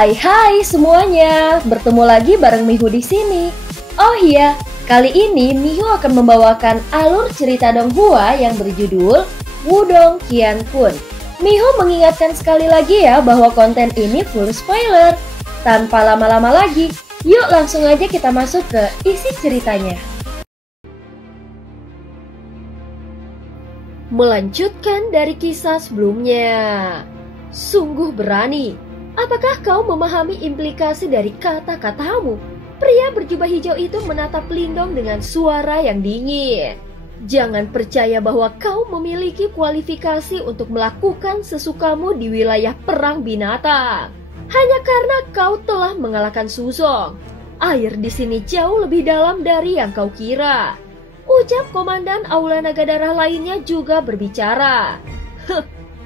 Hai semuanya, bertemu lagi bareng Mihu di sini. Oh iya, kali ini Mihu akan membawakan alur cerita Donghua yang berjudul Wudong Qiankun. Mihu mengingatkan sekali lagi ya bahwa konten ini full spoiler. Tanpa lama-lama lagi, yuk langsung aja kita masuk ke isi ceritanya. Melanjutkan dari kisah sebelumnya. Sungguh berani. Apakah kau memahami implikasi dari kata-katamu? Pria berjubah hijau itu menatap Lindong dengan suara yang dingin. Jangan percaya bahwa kau memiliki kualifikasi untuk melakukan sesukamu di wilayah perang binatang. Hanya karena kau telah mengalahkan Suzong. Air di sini jauh lebih dalam dari yang kau kira. Ucap komandan Aula Naga Darah lainnya juga berbicara.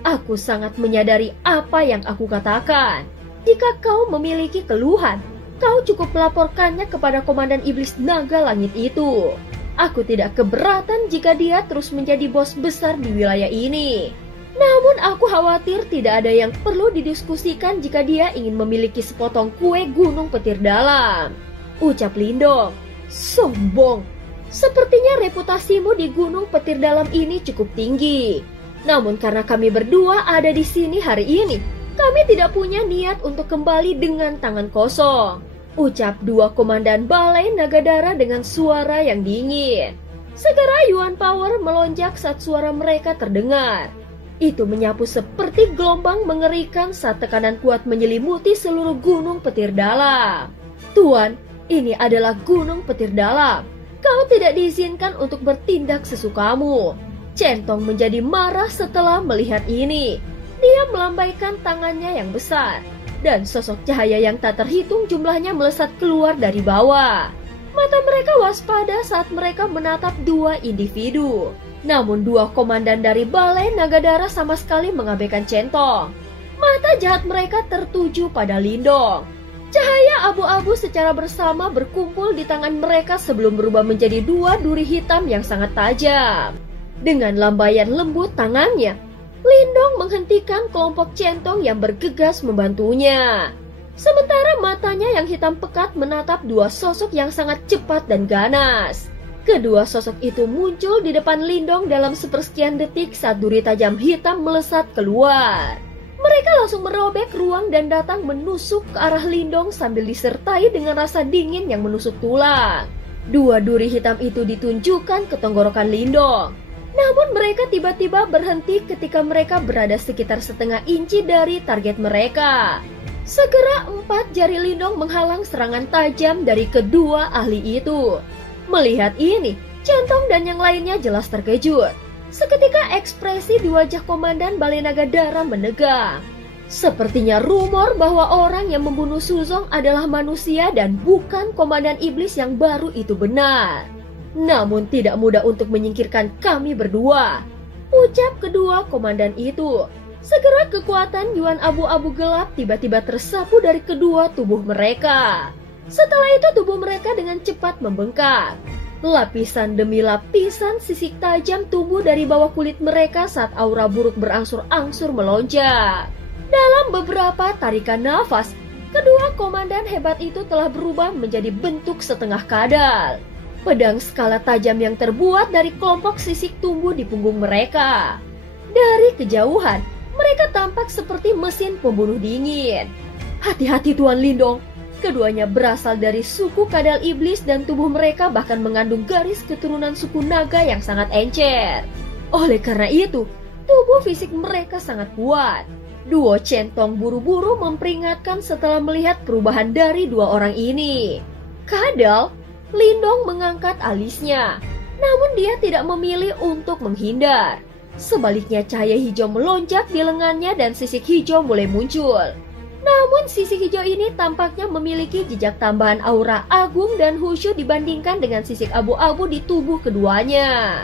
Aku sangat menyadari apa yang aku katakan. Jika kau memiliki keluhan, kau cukup melaporkannya kepada Komandan Iblis Naga Langit itu. Aku tidak keberatan jika dia terus menjadi bos besar di wilayah ini. Namun aku khawatir tidak ada yang perlu didiskusikan jika dia ingin memiliki sepotong kue Gunung Petir Dalam. Ucap Lindong. Sombong. Sepertinya reputasimu di Gunung Petir Dalam ini cukup tinggi. Namun karena kami berdua ada di sini hari ini, kami tidak punya niat untuk kembali dengan tangan kosong. Ucap dua komandan Balai Naga Darah dengan suara yang dingin. Segera Yuan Power melonjak saat suara mereka terdengar. Itu menyapu seperti gelombang mengerikan saat tekanan kuat menyelimuti seluruh Gunung Petir Dalam. Tuan, ini adalah Gunung Petir Dalam. Kau tidak diizinkan untuk bertindak sesukamu. Centong menjadi marah setelah melihat ini. Dia melambaikan tangannya yang besar, dan sosok cahaya yang tak terhitung jumlahnya melesat keluar dari bawah. Mata mereka waspada saat mereka menatap dua individu. Namun dua komandan dari Balai Naga Darah sama sekali mengabaikan Centong. Mata jahat mereka tertuju pada Lindong. Cahaya abu-abu secara bersama berkumpul di tangan mereka sebelum berubah menjadi dua duri hitam yang sangat tajam. Dengan lambaian lembut tangannya, Lindong menghentikan kelompok Centong yang bergegas membantunya. Sementara matanya yang hitam pekat menatap dua sosok yang sangat cepat dan ganas. Kedua sosok itu muncul di depan Lindong dalam sepersekian detik saat duri tajam hitam melesat keluar. Mereka langsung merobek ruang dan datang menusuk ke arah Lindong sambil disertai dengan rasa dingin yang menusuk tulang. Dua duri hitam itu ditunjukkan ke tenggorokan Lindong. Namun mereka tiba-tiba berhenti ketika mereka berada sekitar setengah inci dari target mereka. Segera 4 jari Lindong menghalang serangan tajam dari kedua ahli itu. Melihat ini, Centong dan yang lainnya jelas terkejut. Seketika ekspresi di wajah komandan Balai Naga Darah menegang. Sepertinya rumor bahwa orang yang membunuh Suzong adalah manusia dan bukan komandan iblis yang baru itu benar. Namun tidak mudah untuk menyingkirkan kami berdua. Ucap kedua komandan itu. Segera kekuatan Yuan abu-abu gelap tiba-tiba tersapu dari kedua tubuh mereka. Setelah itu tubuh mereka dengan cepat membengkak. Lapisan demi lapisan sisik tajam tumbuh dari bawah kulit mereka saat aura buruk berangsur-angsur melonjak. Dalam beberapa tarikan nafas, kedua komandan hebat itu telah berubah menjadi bentuk setengah kadal. Pedang skala tajam yang terbuat dari kelompok sisik tumbuh di punggung mereka. Dari kejauhan, mereka tampak seperti mesin pembunuh dingin. Hati-hati Tuan Lindong, keduanya berasal dari suku kadal iblis dan tubuh mereka bahkan mengandung garis keturunan suku naga yang sangat encer. Oleh karena itu, tubuh fisik mereka sangat kuat. Duo Centong buru-buru memperingatkan setelah melihat perubahan dari dua orang ini. Kadal, Lindong mengangkat alisnya, namun dia tidak memilih untuk menghindar. Sebaliknya cahaya hijau melonjak di lengannya dan sisik hijau mulai muncul. Namun sisik hijau ini tampaknya memiliki jejak tambahan aura agung dan khusyuk dibandingkan dengan sisik abu-abu di tubuh keduanya.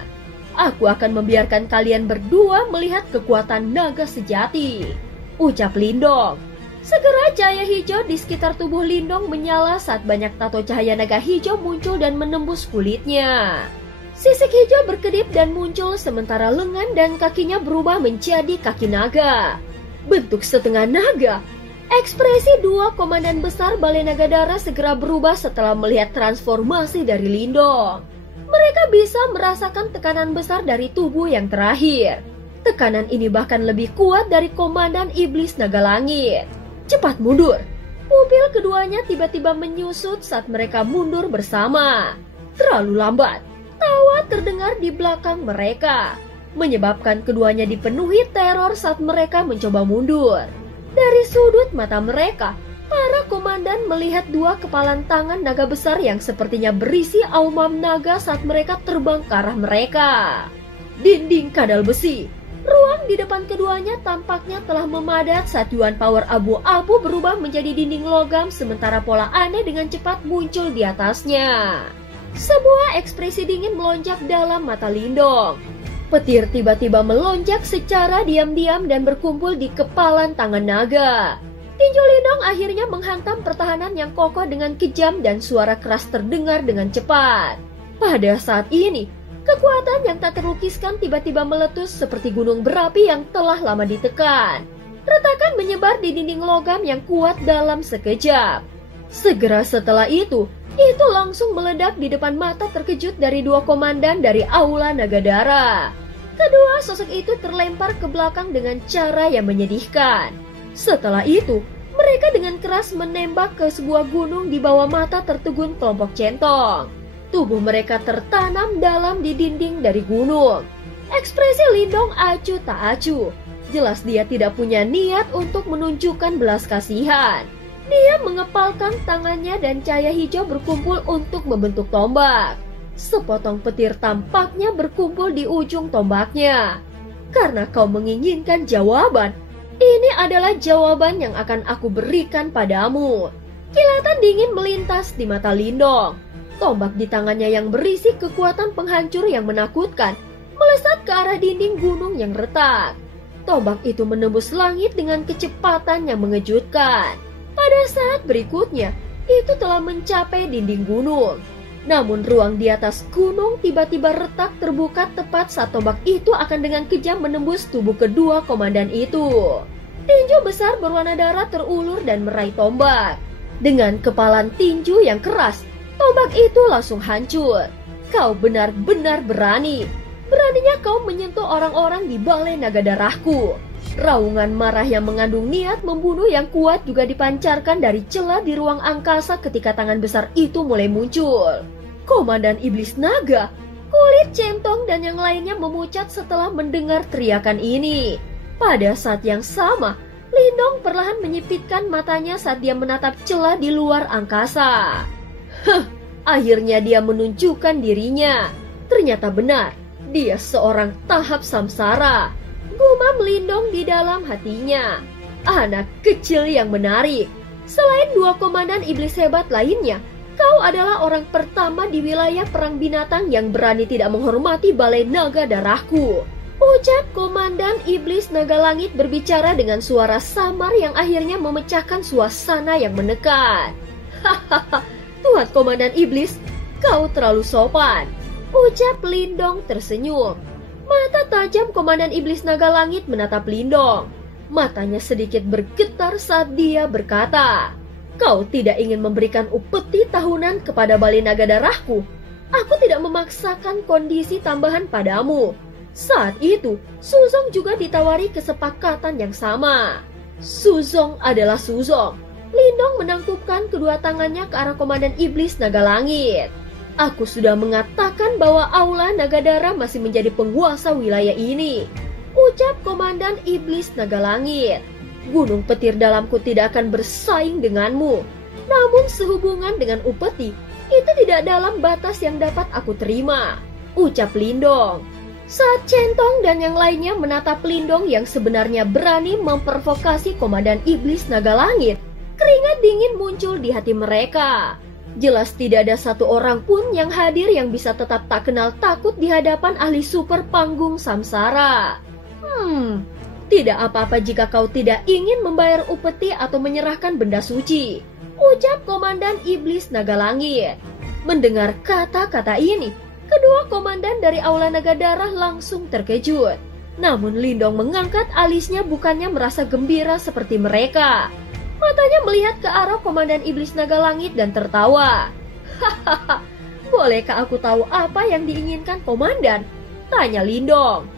Aku akan membiarkan kalian berdua melihat kekuatan naga sejati, ucap Lindong. Segera cahaya hijau di sekitar tubuh Lindong menyala saat banyak tato cahaya naga hijau muncul dan menembus kulitnya. Sisik hijau berkedip dan muncul sementara lengan dan kakinya berubah menjadi kaki naga. Bentuk setengah naga. Ekspresi dua komandan besar Balai Nagadara segera berubah setelah melihat transformasi dari Lindong. Mereka bisa merasakan tekanan besar dari tubuh yang terakhir. Tekanan ini bahkan lebih kuat dari Komandan Iblis Naga Langit. Cepat mundur. Pupil keduanya tiba-tiba menyusut saat mereka mundur bersama. Terlalu lambat. Tawa terdengar di belakang mereka, menyebabkan keduanya dipenuhi teror saat mereka mencoba mundur. Dari sudut mata mereka, para komandan melihat dua kepalan tangan naga besar yang sepertinya berisi aumam naga saat mereka terbang ke arah mereka. Dinding kadal besi. Ruang di depan keduanya tampaknya telah memadat saat Yuan Power abu-abu berubah menjadi dinding logam sementara pola aneh dengan cepat muncul di atasnya. Sebuah ekspresi dingin melonjak dalam mata Lindong. Petir tiba-tiba melonjak secara diam-diam dan berkumpul di kepalan tangan naga. Tinju Lindong akhirnya menghantam pertahanan yang kokoh dengan kejam dan suara keras terdengar dengan cepat. Pada saat ini, kekuatan yang tak terlukiskan tiba-tiba meletus seperti gunung berapi yang telah lama ditekan. Retakan menyebar di dinding logam yang kuat dalam sekejap. Segera setelah itu langsung meledak di depan mata terkejut dari dua komandan dari Aula Nagadara. Kedua sosok itu terlempar ke belakang dengan cara yang menyedihkan. Setelah itu, mereka dengan keras menembak ke sebuah gunung di bawah mata tertegun kelompok centong. Tubuh mereka tertanam dalam di dinding dari gunung. Ekspresi Lindong acuh tak acuh. Jelas dia tidak punya niat untuk menunjukkan belas kasihan. Dia mengepalkan tangannya dan cahaya hijau berkumpul untuk membentuk tombak. Sepotong petir tampaknya berkumpul di ujung tombaknya. Karena kau menginginkan jawaban, ini adalah jawaban yang akan aku berikan padamu. Kilatan dingin melintas di mata Lindong. Tombak di tangannya yang berisi kekuatan penghancur yang menakutkan melesat ke arah dinding gunung yang retak. Tombak itu menembus langit dengan kecepatan yang mengejutkan. Pada saat berikutnya, itu telah mencapai dinding gunung. Namun ruang di atas gunung tiba-tiba retak terbuka tepat saat tombak itu akan dengan kejam menembus tubuh kedua komandan itu. Tinju besar berwarna darah terulur dan meraih tombak. Dengan kepalan tinju yang keras, tombak itu langsung hancur. Kau benar-benar berani. Beraninya kau menyentuh orang-orang di Balai Nagadarahku. Raungan marah yang mengandung niat membunuh yang kuat juga dipancarkan dari celah di ruang angkasa ketika tangan besar itu mulai muncul. Komandan Iblis Naga, Kulit Centong dan yang lainnya memucat setelah mendengar teriakan ini. Pada saat yang sama, Lindong perlahan menyipitkan matanya saat dia menatap celah di luar angkasa. Akhirnya dia menunjukkan dirinya. Ternyata benar, dia seorang tahap samsara. Gumam Lindong di dalam hatinya. Anak kecil yang menarik. Selain dua komandan iblis hebat lainnya, kau adalah orang pertama di wilayah perang binatang yang berani tidak menghormati Balai Naga Darahku. Ucap Komandan Iblis Naga Langit berbicara dengan suara samar yang akhirnya memecahkan suasana yang menekan. Hahaha, Tuan Komandan Iblis, kau terlalu sopan. Ucap Lindong tersenyum. Mata tajam Komandan Iblis Naga Langit menatap Lindong. Matanya sedikit bergetar saat dia berkata, "Kau tidak ingin memberikan upeti tahunan kepada Balai Naga Darahku. Aku tidak memaksakan kondisi tambahan padamu." Saat itu, Suzong juga ditawari kesepakatan yang sama. Suzong adalah Suzong. Lindong menangkupkan kedua tangannya ke arah Komandan Iblis Naga Langit. Aku sudah mengatakan bahwa Aula Nagadara masih menjadi penguasa wilayah ini. Ucap Komandan Iblis Naga Langit. Gunung petir dalamku tidak akan bersaing denganmu. Namun sehubungan dengan upeti, itu tidak dalam batas yang dapat aku terima. Ucap Lindong. Saat Centong dan yang lainnya menatap Lindong yang sebenarnya berani memprovokasi Komandan Iblis Naga Langit, keringat dingin muncul di hati mereka. Jelas tidak ada satu orang pun yang hadir yang bisa tetap tak kenal takut di hadapan ahli super panggung samsara. Tidak apa-apa jika kau tidak ingin membayar upeti atau menyerahkan benda suci. Ucap Komandan Iblis Naga Langit. Mendengar kata-kata ini, kedua komandan dari Aula Nagadara langsung terkejut. Namun Lindong mengangkat alisnya bukannya merasa gembira seperti mereka. Matanya melihat ke arah Komandan Iblis Naga Langit dan tertawa. Hahaha, bolehkah aku tahu apa yang diinginkan Komandan? Tanya Lindong.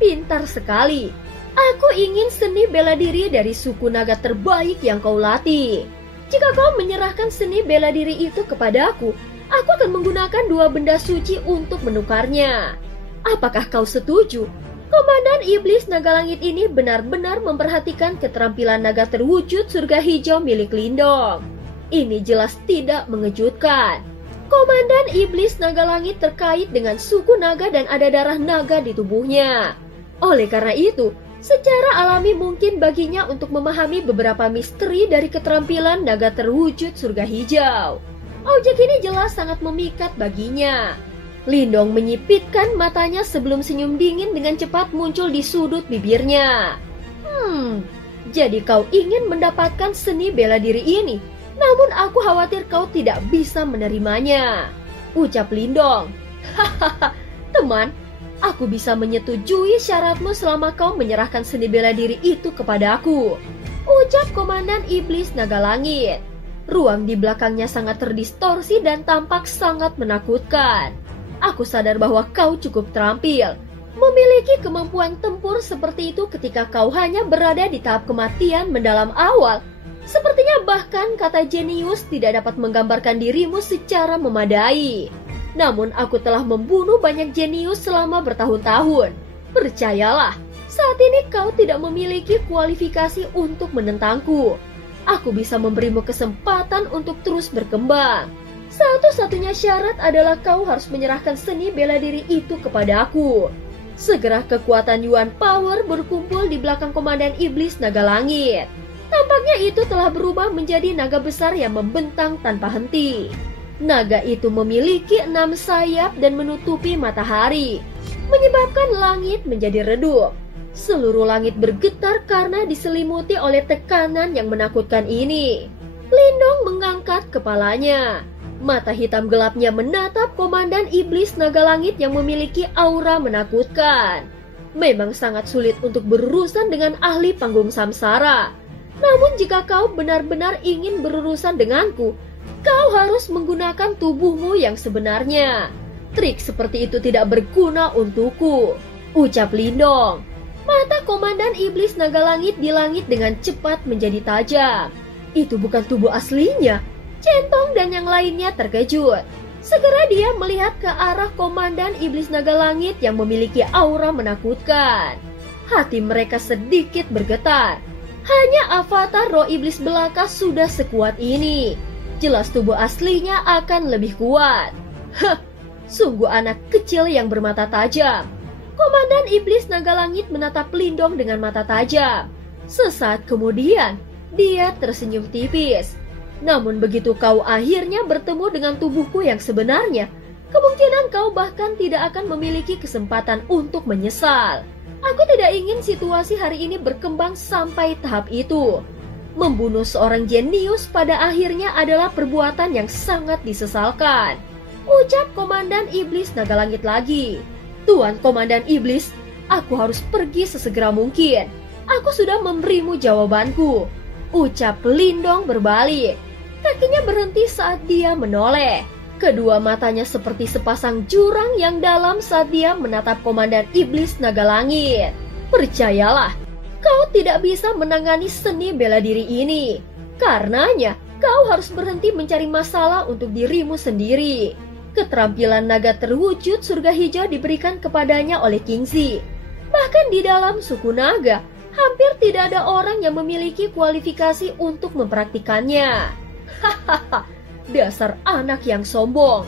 Pintar sekali. Aku ingin seni bela diri dari suku naga terbaik yang kau latih. Jika kau menyerahkan seni bela diri itu kepadaku, aku akan menggunakan 2 benda suci untuk menukarnya. Apakah kau setuju? Komandan Iblis Naga Langit ini benar-benar memperhatikan keterampilan naga terwujud surga hijau milik Lindong. Ini jelas tidak mengejutkan. Komandan Iblis Naga Langit terkait dengan suku naga dan ada darah naga di tubuhnya. Oleh karena itu, secara alami mungkin baginya untuk memahami beberapa misteri dari keterampilan naga terwujud surga hijau. Objek ini jelas sangat memikat baginya. Lindong menyipitkan matanya sebelum senyum dingin dengan cepat muncul di sudut bibirnya. Jadi kau ingin mendapatkan seni bela diri ini, namun aku khawatir kau tidak bisa menerimanya, ucap Lindong. Hahaha, teman, aku bisa menyetujui syaratmu selama kau menyerahkan seni bela diri itu kepadaku, ucap Komandan Iblis Naga Langit. Ruang di belakangnya sangat terdistorsi dan tampak sangat menakutkan. Aku sadar bahwa kau cukup terampil, memiliki kemampuan tempur seperti itu ketika kau hanya berada di tahap kematian mendalam awal. Sepertinya bahkan kata jenius tidak dapat menggambarkan dirimu secara memadai. Namun aku telah membunuh banyak jenius selama bertahun-tahun. Percayalah, saat ini kau tidak memiliki kualifikasi untuk menentangku. Aku bisa memberimu kesempatan untuk terus berkembang. Satu-satunya syarat adalah kau harus menyerahkan seni bela diri itu kepada aku. Segera kekuatan Yuan Power berkumpul di belakang Komandan Iblis Naga Langit. Tampaknya itu telah berubah menjadi naga besar yang membentang tanpa henti. Naga itu memiliki 6 sayap dan menutupi matahari, menyebabkan langit menjadi redup. Seluruh langit bergetar karena diselimuti oleh tekanan yang menakutkan ini. Lindong mengangkat kepalanya. Mata hitam gelapnya menatap Komandan Iblis Naga Langit yang memiliki aura menakutkan. Memang sangat sulit untuk berurusan dengan ahli panggung samsara. Namun jika kau benar-benar ingin berurusan denganku, kau harus menggunakan tubuhmu yang sebenarnya. Trik seperti itu tidak berguna untukku, ucap Lindong. Mata Komandan Iblis Naga Langit di langit dengan cepat menjadi tajam. Itu bukan tubuh aslinya. Centong dan yang lainnya terkejut. Segera dia melihat ke arah Komandan Iblis Naga Langit yang memiliki aura menakutkan. Hati mereka sedikit bergetar. Hanya avatar roh iblis belaka sudah sekuat ini. Jelas tubuh aslinya akan lebih kuat. Sungguh anak kecil yang bermata tajam. Komandan Iblis Naga Langit menatap Lindong dengan mata tajam. Sesaat kemudian, dia tersenyum tipis. Namun begitu kau akhirnya bertemu dengan tubuhku yang sebenarnya, kemungkinan kau bahkan tidak akan memiliki kesempatan untuk menyesal. Aku tidak ingin situasi hari ini berkembang sampai tahap itu. Membunuh seorang jenius pada akhirnya adalah perbuatan yang sangat disesalkan, ucap Komandan Iblis Naga Langit lagi. Tuan Komandan Iblis, aku harus pergi sesegera mungkin. Aku sudah memberimu jawabanku, ucap Lindong berbalik. Kakinya berhenti saat dia menoleh. Kedua matanya seperti sepasang jurang yang dalam saat dia menatap Komandan Iblis Naga Langit. Percayalah, kau tidak bisa menangani seni bela diri ini. Karenanya, kau harus berhenti mencari masalah untuk dirimu sendiri. Keterampilan naga terwujud surga hijau diberikan kepadanya oleh Kingzi. Bahkan di dalam suku naga, hampir tidak ada orang yang memiliki kualifikasi untuk mempraktikannya. Hahaha, dasar anak yang sombong,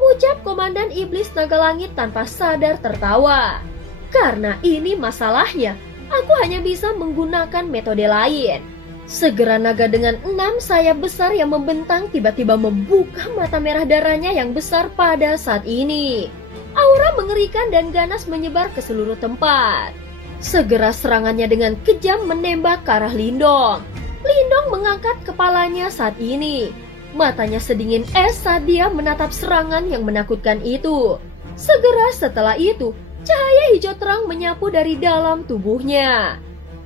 ucap Komandan Iblis Naga Langit tanpa sadar tertawa. Karena ini masalahnya, aku hanya bisa menggunakan metode lain. Segera naga dengan 6 sayap besar yang membentang tiba-tiba membuka mata merah darahnya yang besar pada saat ini. Aura mengerikan dan ganas menyebar ke seluruh tempat. Segera serangannya dengan kejam menembak ke arah Lindong. Lindong mengangkat kepalanya saat ini. Matanya sedingin es saat dia menatap serangan yang menakutkan itu. Segera setelah itu, cahaya hijau terang menyapu dari dalam tubuhnya.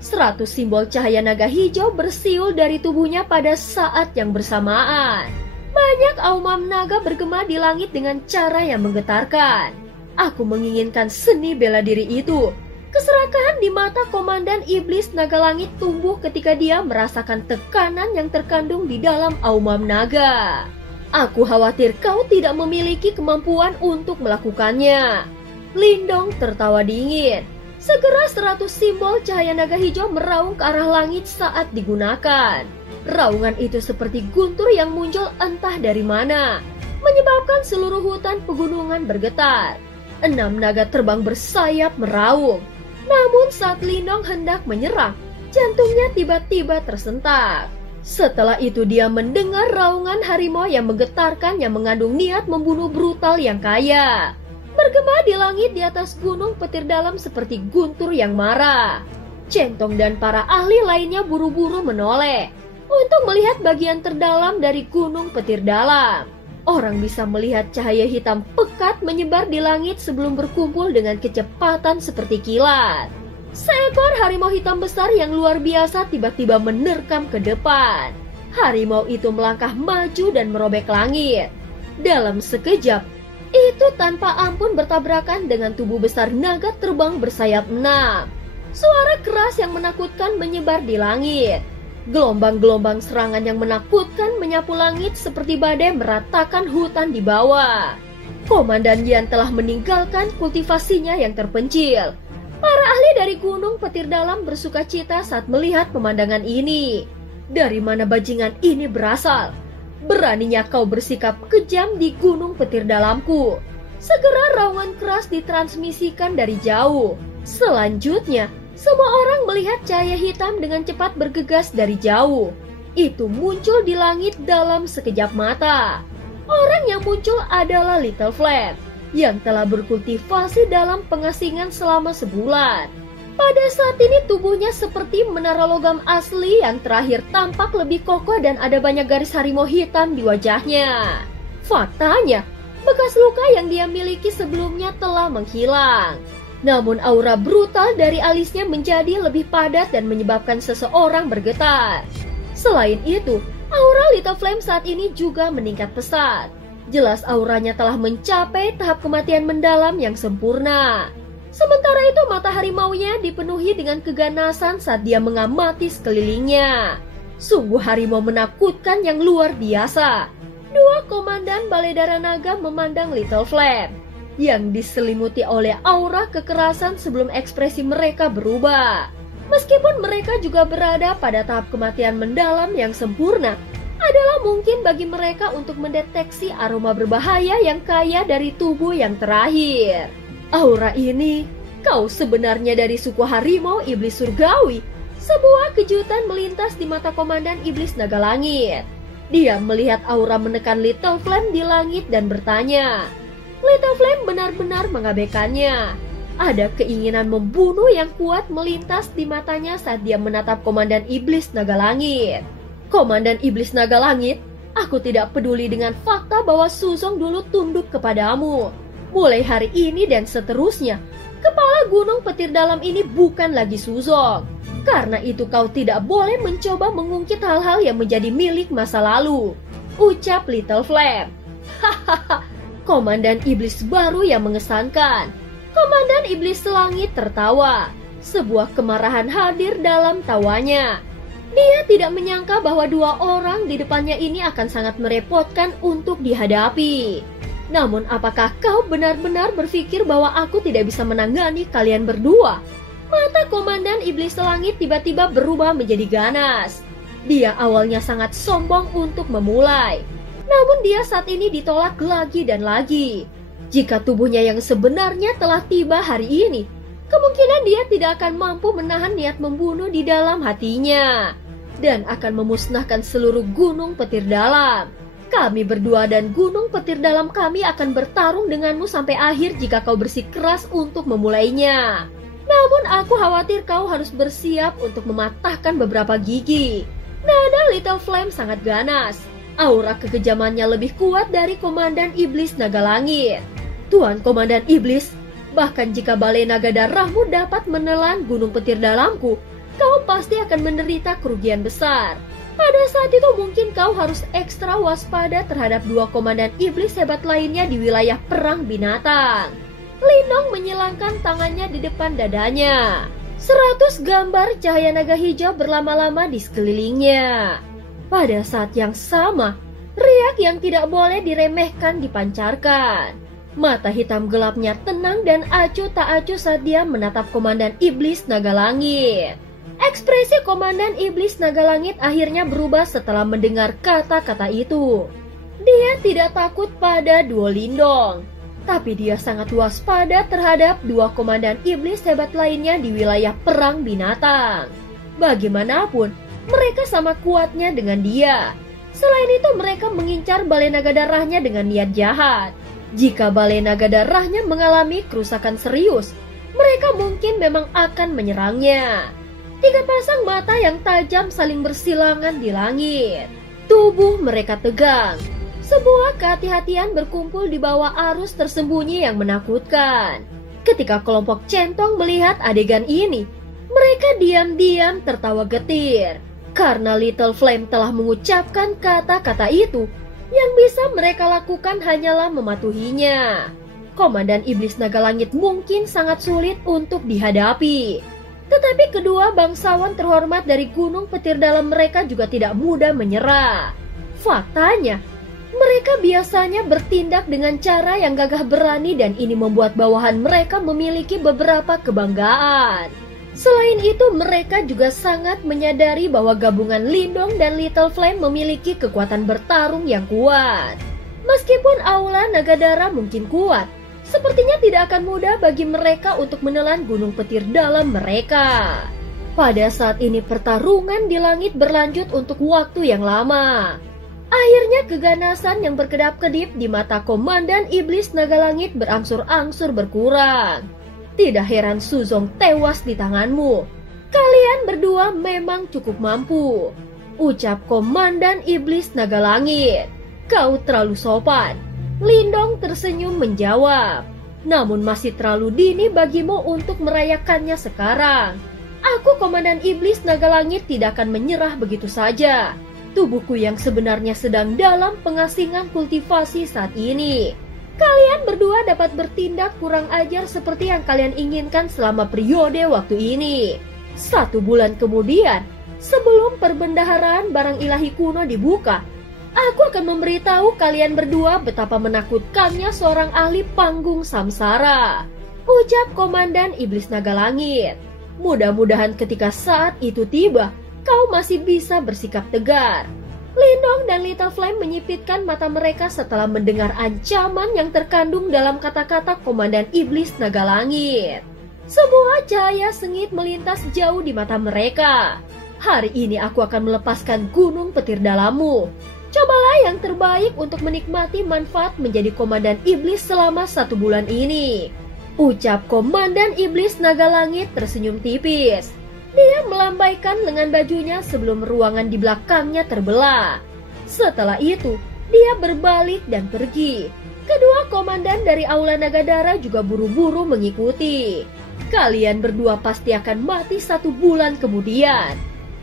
100 simbol cahaya naga hijau bersiul dari tubuhnya pada saat yang bersamaan. Banyak aumam naga bergema di langit dengan cara yang menggetarkan. Aku menginginkan seni bela diri itu. Keserakahan di mata Komandan Iblis Naga Langit tumbuh ketika dia merasakan tekanan yang terkandung di dalam aumam naga. Aku khawatir kau tidak memiliki kemampuan untuk melakukannya. Lindong tertawa dingin. Segera 100 simbol cahaya naga hijau meraung ke arah langit saat digunakan. Raungan itu seperti guntur yang muncul entah dari mana, menyebabkan seluruh hutan pegunungan bergetar. 6 naga terbang bersayap meraung. Namun saat Lindong hendak menyerang, jantungnya tiba-tiba tersentak. Setelah itu dia mendengar raungan harimau yang menggetarkan yang mengandung niat membunuh brutal yang kaya. Bergema di langit di atas gunung petir dalam seperti guntur yang marah. Centong dan para ahli lainnya buru-buru menoleh untuk melihat bagian terdalam dari gunung petir dalam. Orang bisa melihat cahaya hitam pekat menyebar di langit sebelum berkumpul dengan kecepatan seperti kilat. Seekor harimau hitam besar yang luar biasa tiba-tiba menerkam ke depan. Harimau itu melangkah maju dan merobek langit. Dalam sekejap, itu tanpa ampun bertabrakan dengan tubuh besar naga terbang bersayap 6. Suara keras yang menakutkan menyebar di langit. Gelombang-gelombang serangan yang menakutkan menyapu langit seperti badai meratakan hutan di bawah. Komandan Yan telah meninggalkan kultivasinya yang terpencil. Para ahli dari gunung petir dalam bersuka cita saat melihat pemandangan ini. Dari mana bajingan ini berasal? Beraninya kau bersikap kejam di gunung petir dalamku. Segera raungan keras ditransmisikan dari jauh. Selanjutnya, semua orang melihat cahaya hitam dengan cepat bergegas dari jauh. Itu muncul di langit dalam sekejap mata. Orang yang muncul adalah Little Flame, yang telah berkultivasi dalam pengasingan selama sebulan. Pada saat ini tubuhnya seperti menara logam asli yang terakhir tampak lebih kokoh dan ada banyak garis harimau hitam di wajahnya. Faktanya, bekas luka yang dia miliki sebelumnya telah menghilang. Namun aura brutal dari alisnya menjadi lebih padat dan menyebabkan seseorang bergetar. Selain itu, aura Little Flame saat ini juga meningkat pesat. Jelas auranya telah mencapai tahap kematian mendalam yang sempurna. Sementara itu mata harimaunya dipenuhi dengan keganasan saat dia mengamati sekelilingnya. Sungguh harimau menakutkan yang luar biasa. 2 komandan Balai Darah Naga memandang Little Flame yang diselimuti oleh aura kekerasan sebelum ekspresi mereka berubah. Meskipun mereka juga berada pada tahap kematian mendalam yang sempurna, adalah mungkin bagi mereka untuk mendeteksi aroma berbahaya yang kaya dari tubuh yang terakhir. Aura ini, kau sebenarnya dari suku harimau iblis surgawi. Sebuah kejutan melintas di mata Komandan Iblis Naga Langit. Dia melihat aura menekan Little Flame di langit dan bertanya. Little Flame benar-benar mengabaikannya. Ada keinginan membunuh yang kuat melintas di matanya saat dia menatap Komandan Iblis Naga Langit. Komandan Iblis Naga Langit, aku tidak peduli dengan fakta bahwa Suzong dulu tunduk kepadamu. Mulai hari ini dan seterusnya, kepala gunung petir dalam ini bukan lagi Suzong. Karena itu kau tidak boleh mencoba mengungkit hal-hal yang menjadi milik masa lalu, ucap Little Flame. Hahaha. Komandan Iblis baru yang mengesankan. Komandan Iblis Langit tertawa. Sebuah kemarahan hadir dalam tawanya. Dia tidak menyangka bahwa 2 orang di depannya ini akan sangat merepotkan untuk dihadapi. Namun apakah kau benar-benar berpikir bahwa aku tidak bisa menangani kalian berdua? Mata Komandan Iblis Langit tiba-tiba berubah menjadi ganas. Dia awalnya sangat sombong untuk memulai. Namun dia saat ini ditolak lagi dan lagi. Jika tubuhnya yang sebenarnya telah tiba hari ini, kemungkinan dia tidak akan mampu menahan niat membunuh di dalam hatinya. Dan akan memusnahkan seluruh gunung petir dalam. Kami berdua dan gunung petir dalam kami akan bertarung denganmu sampai akhir jika kau bersikeras untuk memulainya. Namun aku khawatir kau harus bersiap untuk mematahkan beberapa gigi. Nada Little Flame sangat ganas. Aura kekejamannya lebih kuat dari Komandan Iblis Naga Langit. Tuan Komandan Iblis, bahkan jika balai naga darahmu dapat menelan gunung petir dalamku, kau pasti akan menderita kerugian besar. Pada saat itu mungkin kau harus ekstra waspada terhadap dua komandan iblis hebat lainnya di wilayah perang binatang. Lindong menyilangkan tangannya di depan dadanya. 100 gambar cahaya naga hijau berlama-lama di sekelilingnya. Pada saat yang sama, riak yang tidak boleh diremehkan dipancarkan. Mata hitam gelapnya tenang dan acuh tak acuh saat dia menatap komandan iblis naga langit. Ekspresi komandan iblis naga langit akhirnya berubah setelah mendengar kata-kata itu. Dia tidak takut pada duo Lindong, tapi dia sangat waspada terhadap dua komandan iblis hebat lainnya di wilayah perang binatang. Bagaimanapun, mereka sama kuatnya dengan dia. Selain itu, mereka mengincar balai naga darahnya dengan niat jahat. Jika balai naga darahnya mengalami kerusakan serius, mereka mungkin memang akan menyerangnya. 3 pasang mata yang tajam saling bersilangan di langit. Tubuh mereka tegang. Sebuah kehati-hatian berkumpul di bawah arus tersembunyi yang menakutkan. Ketika kelompok centong melihat adegan ini, mereka diam-diam tertawa getir. Karena Little Flame telah mengucapkan kata-kata itu, yang bisa mereka lakukan hanyalah mematuhinya. Komandan Iblis Naga Langit mungkin sangat sulit untuk dihadapi. Tetapi kedua bangsawan terhormat dari Gunung Petir Dalam mereka juga tidak mudah menyerah. Faktanya, mereka biasanya bertindak dengan cara yang gagah berani dan ini membuat bawahan mereka memiliki beberapa kebanggaan. Selain itu, mereka juga sangat menyadari bahwa gabungan Lindong dan Little Flame memiliki kekuatan bertarung yang kuat. Meskipun aula naga darah mungkin kuat, sepertinya tidak akan mudah bagi mereka untuk menelan Gunung Petir Dalam mereka. Pada saat ini pertarungan di langit berlanjut untuk waktu yang lama. Akhirnya keganasan yang berkedap-kedip di mata Komandan Iblis Naga Langit berangsur-angsur berkurang. Tidak heran Suzong tewas di tanganmu. Kalian berdua memang cukup mampu, ucap Komandan Iblis Naga Langit. Kau terlalu sopan. Lindong tersenyum menjawab. Namun masih terlalu dini bagimu untuk merayakannya sekarang. Aku Komandan Iblis Naga Langit tidak akan menyerah begitu saja. Tubuhku yang sebenarnya sedang dalam pengasingan kultivasi saat ini. Kalian berdua dapat bertindak kurang ajar seperti yang kalian inginkan selama periode waktu ini. 1 bulan kemudian, sebelum perbendaharaan barang ilahi kuno dibuka, aku akan memberitahu kalian berdua betapa menakutkannya seorang ahli panggung samsara, ucap Komandan Iblis Naga Langit. Mudah-mudahan ketika saat itu tiba, kau masih bisa bersikap tegar. Lindong dan Little Flame menyipitkan mata mereka setelah mendengar ancaman yang terkandung dalam kata-kata Komandan Iblis Naga Langit. Sebuah cahaya sengit melintas jauh di mata mereka. Hari ini aku akan melepaskan Gunung Petir Dalammu. Cobalah yang terbaik untuk menikmati manfaat menjadi Komandan Iblis selama 1 bulan ini, ucap Komandan Iblis Naga Langit tersenyum tipis. Dia melambaikan lengan bajunya sebelum ruangan di belakangnya terbelah. Setelah itu, dia berbalik dan pergi. Kedua komandan dari Aula Naga Darah juga buru-buru mengikuti. Kalian berdua pasti akan mati 1 bulan kemudian.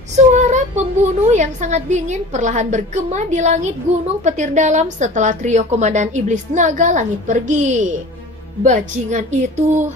Suara pembunuh yang sangat dingin perlahan bergema di langit Gunung Petir Dalam setelah trio Komandan Iblis Naga Langit pergi. Bajingan itu...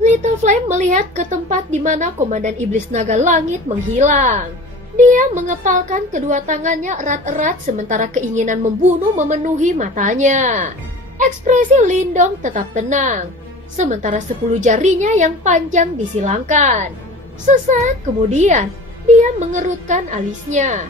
Little Flame melihat ke tempat di mana Komandan Iblis Naga Langit menghilang. Dia mengepalkan kedua tangannya erat-erat sementara keinginan membunuh memenuhi matanya. Ekspresi Lindong tetap tenang, sementara 10 jarinya yang panjang disilangkan. Sesaat kemudian, dia mengerutkan alisnya.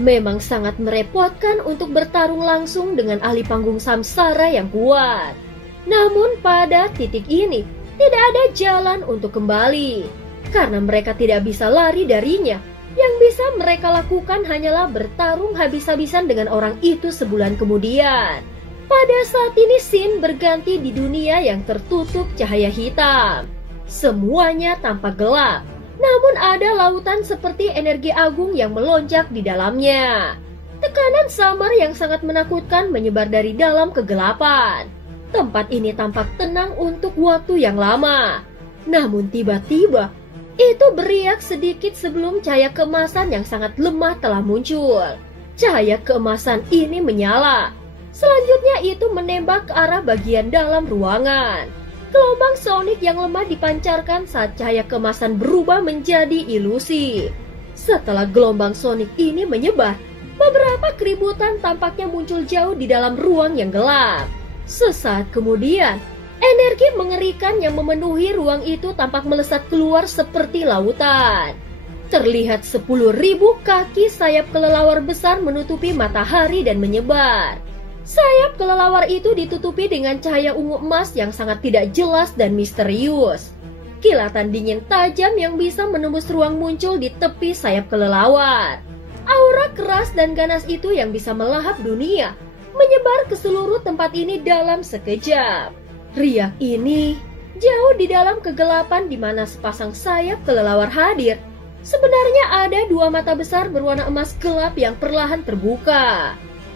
Memang sangat merepotkan untuk bertarung langsung dengan ahli panggung samsara yang kuat. Namun pada titik ini, tidak ada jalan untuk kembali, karena mereka tidak bisa lari darinya. Yang bisa mereka lakukan hanyalah bertarung habis-habisan dengan orang itu sebulan kemudian. Pada saat ini Sin berganti di dunia yang tertutup cahaya hitam. Semuanya tampak gelap, namun ada lautan seperti energi agung yang melonjak di dalamnya. Tekanan samar yang sangat menakutkan menyebar dari dalam kegelapan. Tempat ini tampak tenang untuk waktu yang lama. Namun tiba-tiba, Itu beriak sedikit sebelum cahaya keemasan yang sangat lemah telah muncul. Cahaya keemasan ini menyala. Selanjutnya itu menembak ke arah bagian dalam ruangan. Gelombang sonik yang lemah dipancarkan saat cahaya keemasan berubah menjadi ilusi. Setelah gelombang sonik ini menyebar, beberapa keributan tampaknya muncul jauh di dalam ruang yang gelap. Sesaat kemudian, energi mengerikan yang memenuhi ruang itu tampak melesat keluar seperti lautan. Terlihat 10.000 kaki sayap kelelawar besar menutupi matahari dan menyebar. Sayap kelelawar itu ditutupi dengan cahaya ungu emas yang sangat tidak jelas dan misterius. Kilatan dingin tajam yang bisa menembus ruang muncul di tepi sayap kelelawar. Aura keras dan ganas itu yang bisa melahap dunia menyebar ke seluruh tempat ini dalam sekejap. Riak ini jauh di dalam kegelapan di mana sepasang sayap kelelawar hadir. Sebenarnya ada dua mata besar berwarna emas gelap yang perlahan terbuka.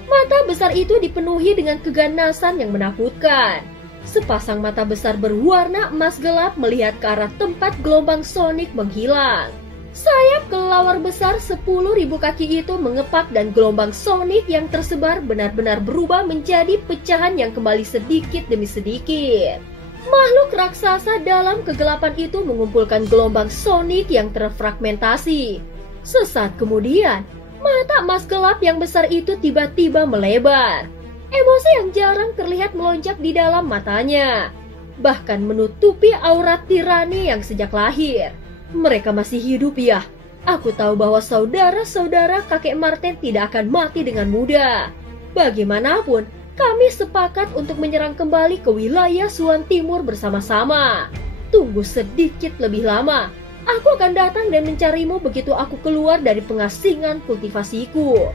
Mata besar itu dipenuhi dengan keganasan yang menakutkan. Sepasang mata besar berwarna emas gelap melihat ke arah tempat gelombang sonik menghilang. Sayap kelelawar besar 10.000 kaki itu mengepak dan gelombang sonik yang tersebar benar-benar berubah menjadi pecahan yang kembali sedikit demi sedikit. Makhluk raksasa dalam kegelapan itu mengumpulkan gelombang sonik yang terfragmentasi. Sesaat kemudian, mata emas gelap yang besar itu tiba-tiba melebar. Emosi yang jarang terlihat melonjak di dalam matanya, bahkan menutupi aura tirani yang sejak lahir. Mereka masih hidup ya. Aku tahu bahwa saudara-saudara kakek Martin tidak akan mati dengan mudah. Bagaimanapun, kami sepakat untuk menyerang kembali ke wilayah Suan Timur bersama-sama. Tunggu sedikit lebih lama. Aku akan datang dan mencarimu begitu aku keluar dari pengasingan kultivasiku.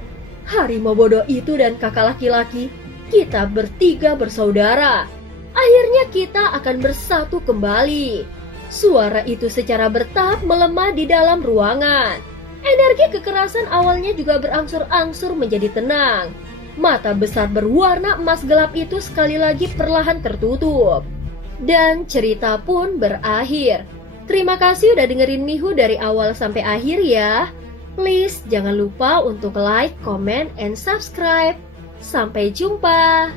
Harimau bodoh itu dan kakak laki-laki, kita bertiga bersaudara. Akhirnya kita akan bersatu kembali. Suara itu secara bertahap melemah di dalam ruangan. Energi kekerasan awalnya juga berangsur-angsur menjadi tenang. Mata besar berwarna emas gelap itu sekali lagi perlahan tertutup. Dan cerita pun berakhir. Terima kasih udah dengerin Mihu dari awal sampai akhir ya. Please jangan lupa untuk like, comment, and subscribe. Sampai jumpa.